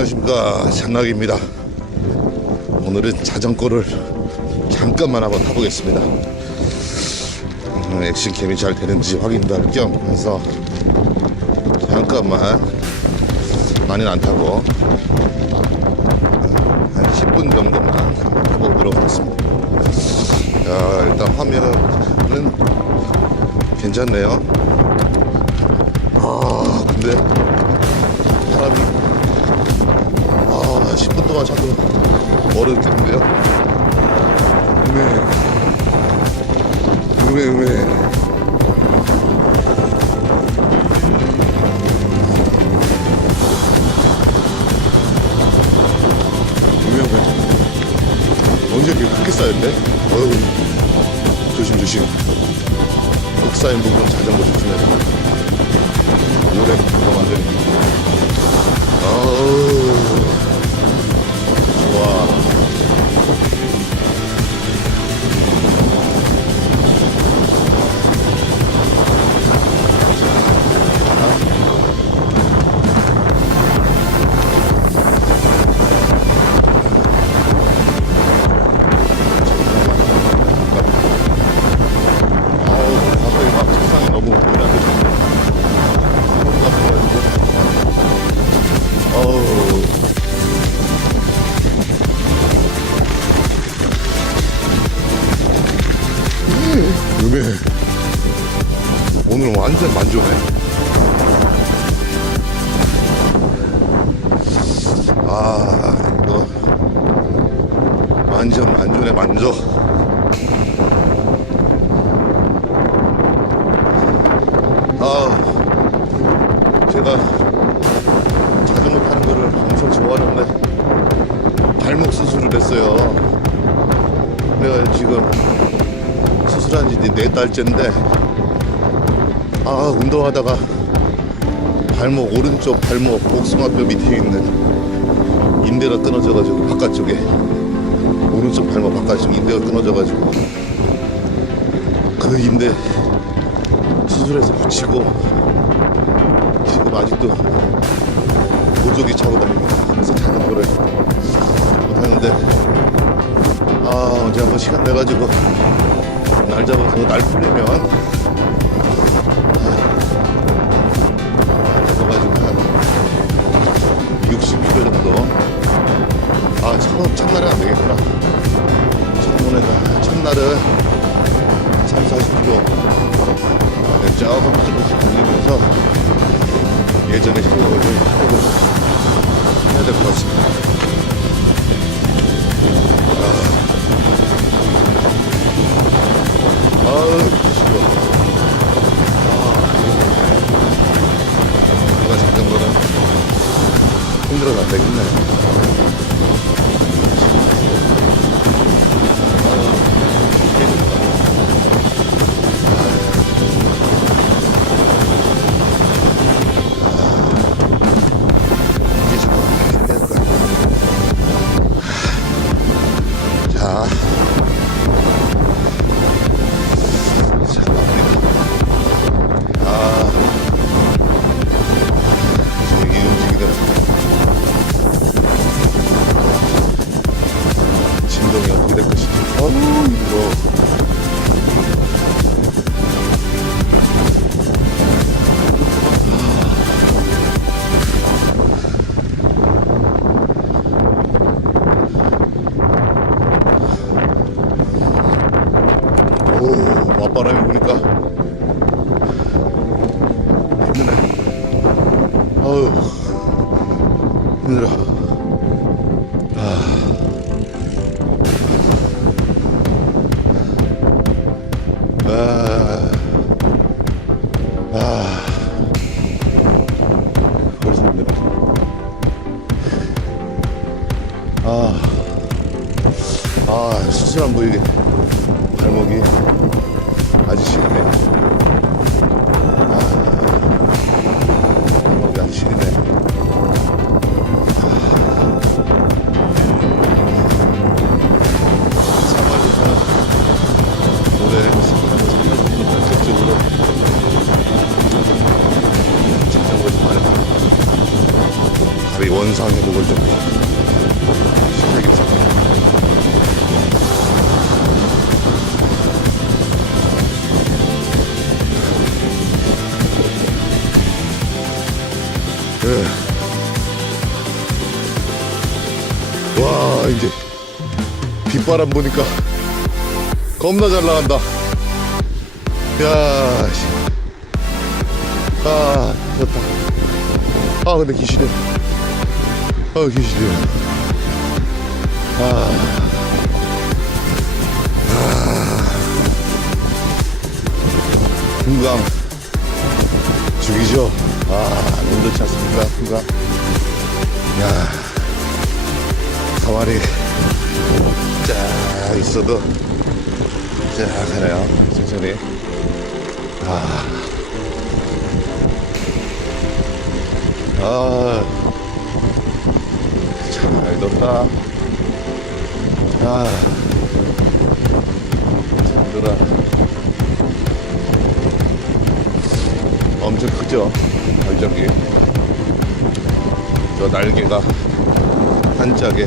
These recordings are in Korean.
안녕하십니까. 장락입니다. 오늘은 자전거를 잠깐만 한번 타보겠습니다. 음, 액션캠이 잘 되는지 확인도 할 겸 해서 잠깐만 많이는 안 타고 한 10분 정도만 타보도록 하겠습니다. 자 일단 화면은 괜찮네요 10분 동안 자꾸 멀어졌겠는데요? 음에. 음에 음에. 유명해 음에 오늘 완전 만족해. 아 이거. 완전 만족해 만족 네 달째인데 아 운동하다가 발목 오른쪽 발목 복숭아뼈 밑에 있는 인대가 끊어져가지고 바깥쪽에 오른쪽 발목 바깥쪽 인대가 끊어져가지고 그 인대 수술해서 붙이고 지금 아직도 보조기 차고 다닙니다. 그래서 자전거를 못하는데 아 언제 한번 시간 내가지고 날 잡아서 날 풀리면. 아, 잡아가지고 한 60km 정도. 아 첫, 첫날은 안 되겠구나. 첫날은, 첫날은 3, 40km 조금 조금씩 돌리면서 예전의 실력을 좀 회복을 해야 될 것 같습니다. 아, 아우, 시끄러 아, 내가 잠깐만은 힘들어서 안 되겠네. 오, 맞바람이 부니까 힘드네. 아유, 힘들어. 아, 아, 아, 벌써 힘들어. 아, 아, 수술한 부위 발목 바람 보니까 겁나 잘 나간다. 야, 씨. 아 좋다. 아 근데 기시려. 아 기시려. 아. 아. 금강 죽이죠. 아 너무 좋지 않습니까? 금강. 야 가만히 쫙 있어도 쫙 하네요. 천천히. 아, 잘 뒀다. 아, 힘들어. 엄청 크죠? 발전기. 저 날개가 한 짝에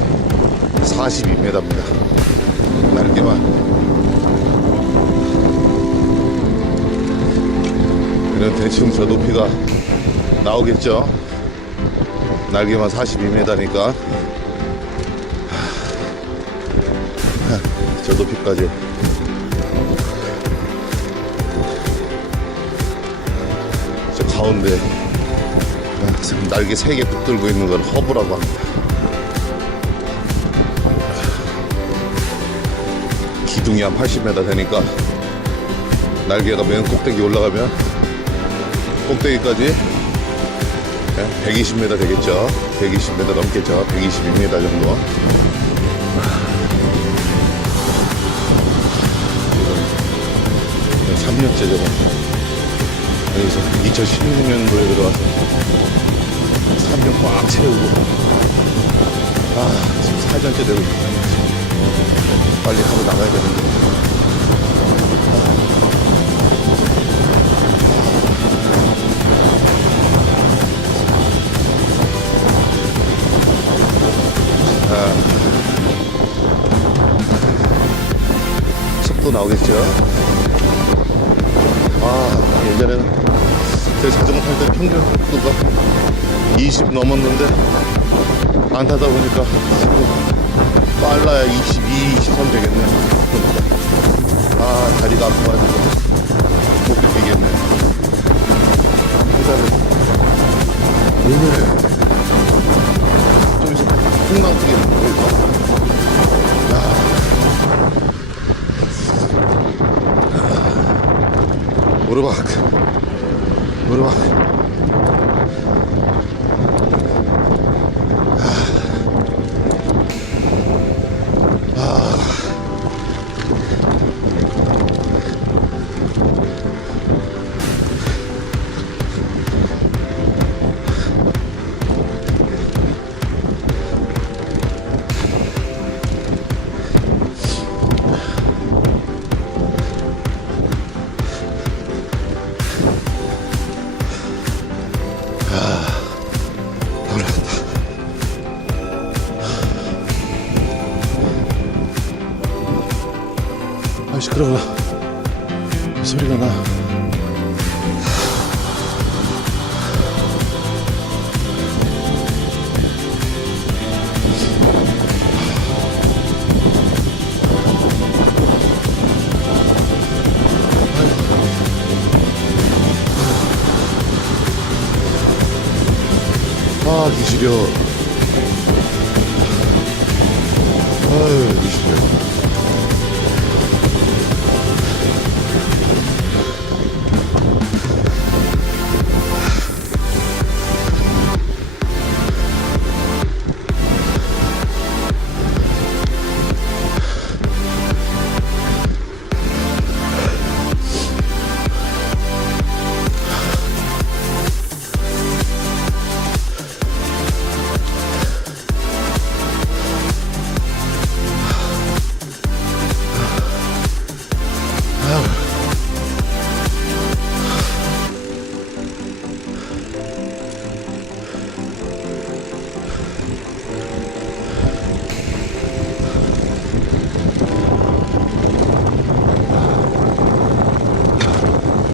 42m입니다. 날개만. 그럼 대충 저 높이가 나오겠죠? 날개만 42m니까 저 높이까지 저 가운데 아, 날개 3개 붙들고 있는 건 허브라고 합니다 기둥이 한 80m 되니까 날개가 맨 꼭대기 올라가면 꼭대기까지 120m 되겠죠. 120m 넘겠죠. 122m 정도. 지금 3년째 저거. 여기서 2016년도에 들어와서 3년 꽉 채우고. 아, 지금 4년째 되고 있어요. 빨리 하러 나가야 되는데. 속도 나오겠죠. 아, 예전에는 제 자전거 탈 때 평균 속도가 20 넘었는데 안 타다 보니까 지금 빨라야 22, 23 되겠네. 아, 다리가 아파가지고 못 비비겠네. 페달을 오늘 소리가 나 아, 기시려. 아유, 기시려.